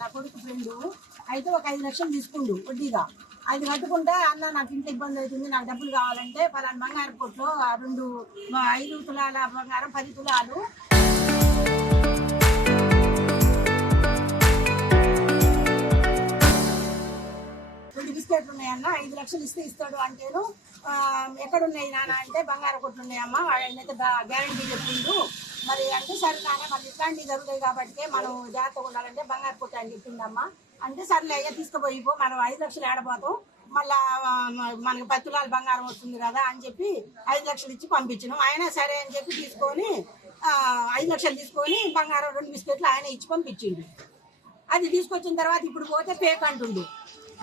నా కొడుకు ఫ్రెండు. అయితే ఒక 5 లక్షలు తీసుకుండు వడ్డీగా. అది కట్టుకుంటే అన్న నాకు ఇంట్లో ఇబ్బంది అవుతుంది, నాకు డబ్బులు కావాలంటే పలానా బంగారం కొట్లో 5 తులాల బంగారం 10 తులాలు బిస్కెట్లు ఉన్నాయన్న 5 లక్షలు ఇస్తే ఇస్తాడు అంటేను ఎక్కడున్నాయి నాన్న అంటే బంగారం కొట్లు ఉన్నాయమ్మా, ఆయనైతే గ్యారంటీ చెప్పిండు. మరి అంటే సరే నాన్న మరి ఇట్లాంటివి జరుగుతాయి కాబట్టి మనం జాగ్రత్తగా ఉండాలంటే బంగారు కొట్టు అని చెప్పిందమ్మా. అంటే సర్లే అయ్యా తీసుకుపోయిపో, మనం 5 లక్షలు ఏడబోతాం, మళ్ళా మనకి 10 తులాలు బంగారం వస్తుంది కదా అని చెప్పి 5 లక్షలు ఇచ్చి పంపించినాం. ఆయన సరే అని చెప్పి తీసుకొని 5 లక్షలు తీసుకొని బంగారం 2 బిస్కెట్లు ఆయన ఇచ్చి పంపించిండు. అది తీసుకొచ్చిన తర్వాత ఇప్పుడు పోతే ఫేక్ అంటుండు.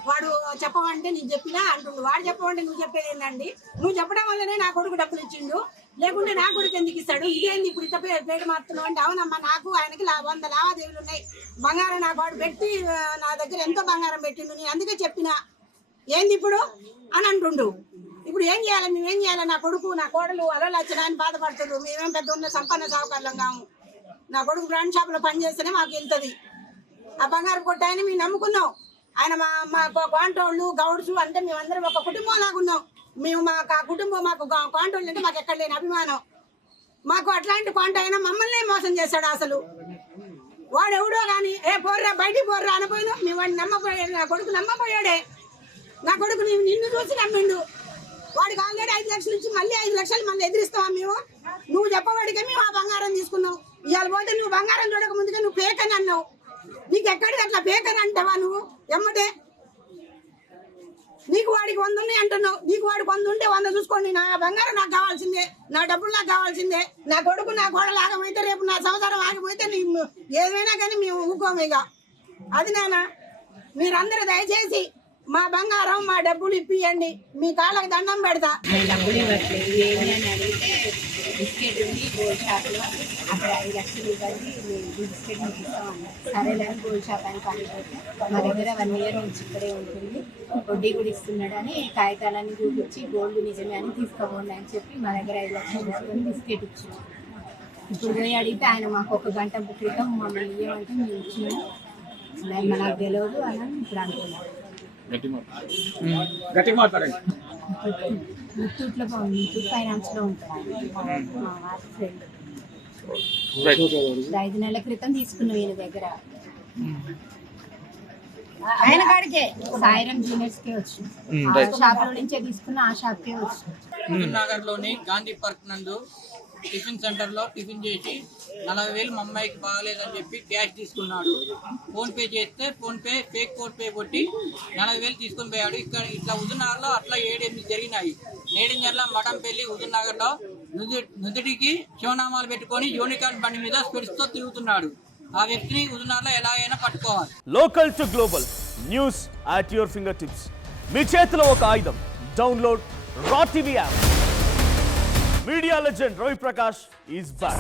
వాడు చెప్పమంటే నీకు చెప్పినా అంటుండు. వాడు చెప్పమంటే నువ్వు చెప్పేది ఏంటండి? నువ్వు చెప్పడం వల్లనే నా కొడుకు డబ్బులు ఇచ్చిండు, లేకుంటే నా కొడుకు ఎందుకు ఇస్తాడు? ఇదేంది ఇప్పుడు ఇట్ట పేరు మారుతున్నావు అంటే, అవునమ్మా నాకు ఆయనకి 100 లావాదేవీలు ఉన్నాయి, బంగారం నాకు వాడు పెట్టి నా దగ్గర ఎంతో బంగారం పెట్టిండు, నేను అందుకే చెప్పినా ఏంది ఇప్పుడు అని అంటుండు. ఇప్పుడు ఏం చేయాలి, మేమేం చేయాలి? నా కొడుకు నా కోడలు అలలు వచ్చినాయని బాధపడుతుండ్రు. మేమేం పెద్ద ఉన్న సంపన్న సావుకారులం కాము. నా కొడుకు బ్రాండ్ షాప్లో పనిచేస్తేనే మాకు వెళ్తుంది. ఆ బంగారం కొట్టాయని మేము నమ్ముకున్నాం. ఆయన మా కాంటోళ్ళు గౌడ్స్ అంటే మేమందరం ఒక కుటుంబం లాగా ఉన్నాం. మేము మాకు ఆ కుటుంబం మాకు కాంటోళ్ళు అంటే మాకు ఎక్కడ లేని అభిమానం. మాకు అట్లాంటి కాంట అయినా మమ్మల్ని మోసం చేశాడు. అసలు వాడు ఎవడో కానీ పోర్రా బయటికి పోర్రా అనపోయినా మేము వాడిని నమ్మపోయాడు. నా కొడుకు నమ్మపోయాడే. నా కొడుకు నిన్ను చూసి నమ్మిండు. వాడికి ఆల్రెడీ 5 లక్షలు ఇచ్చి మళ్ళీ 5 లక్షలు మళ్ళీ ఎదిరిస్తావా మేము? నువ్వు చెప్పవాడికే మేము ఆ బంగారం తీసుకున్నావు. ఇవాళ పోతే నువ్వు బంగారం చూడక ముందుగా నువ్వు ఫేక్ అని అన్నావు. నీకు ఎక్కడికి అట్లా ఫేక్ అని అంటావా నువ్వు? ఎమ్మటే నీకు వాడికి 100 ఉన్నాయి అంటున్నావు. నీకు వాడికి 100 ఉంటే 100 చూసుకోండి. నా బంగారం నాకు కావాల్సిందే, నా డబ్బులు నాకు కావాల్సిందే. నా కొడుకు నా కోడలు ఆగమైతే రేపు నా సంసారం ఆగిపోతే ఏదైనా కానీ మేము ఊకోము ఇక. అది నాన్న, మీరందరూ దయచేసి మా బంగారం మా డబ్బులు ఇప్పియండి, మీ కాళ్ళకి దండం పెడతా. డబ్బులు ఇవ్వట్లేదు ఏమి అని అడిగితే బిస్కెట్ ఉంది గోల్డ్ షాప్లో, అక్కడ 5 లక్షలు ఇవ్వండి బిస్కెట్ మీకు ఇస్తామన్నారు. సరేలేని గోల్డ్ షాప్ అని పనిపోతే మా దగ్గర 1 ఇయర్ నుంచి ఇక్కడే ఉంటుంది, వడ్డీ కూడా ఇస్తున్నాడని కాగితాలన్నీ చూపించి గోల్డ్ నిజమే అని తీసుకోండి అని చెప్పి మా దగ్గర 5 లక్షలు తీసుకొని బిస్కెట్ ఇచ్చినాం. ఇప్పుడు పోయి అడిగితే ఆయన మాకు 1 గంట క్రితం మమ్మల్ని ఇవ్వమంటే మేము ఇచ్చినాము, మనకు తెలియదు అని ఇప్పుడు అంటున్నాం. ముత్తూట్లో ముత్తూట్ ఫైనాన్స్ లో ఉంటాడు మా వారి ఫ్రెండ్. 5 నెలల క్రితం తీసుకున్నాం ఈయన దగ్గర. ఆయన కాడికే సాయిరం జూనియర్స్ కే వచ్చి షాప్ లో నుంచే తీసుకున్న ఆ షాప్ కే వచ్చి నగర్ లోని గాంధీ పార్క్ నందు టిఫిన్ సెంటర్ లో టిఫిన్ చేసి 40,000 మా అమ్మాయికి బాగలేదని చెప్పి క్యాష్ తీసుకున్నాడు. ఫోన్ పే చేస్తే ఫేక్ ఫోన్ పే కొట్టి 40,000 తీసుకొని పోయాడు. ఇక్కడ ఇట్లా హుజూర్నగర్ లో అట్లా 7-8 జరిగినాయి. నేడింజర్ల మఠంపల్లి హుజూర్నగర్ లో నుదుటికి శివనామాలు పెట్టుకొని యూనికార్న్ బండి మీద స్పిడ్స్ తో తిరుగుతున్నాడు. ఆ వ్యక్తిని హుజూర్నగర్ లో ఎలాగైనా పట్టుకోవాలి. Local to global news at your fingertips. మీ చేతిలో ఒక ఆయుధం. Download Raw TV app. Media legend Ravi Prakash is back.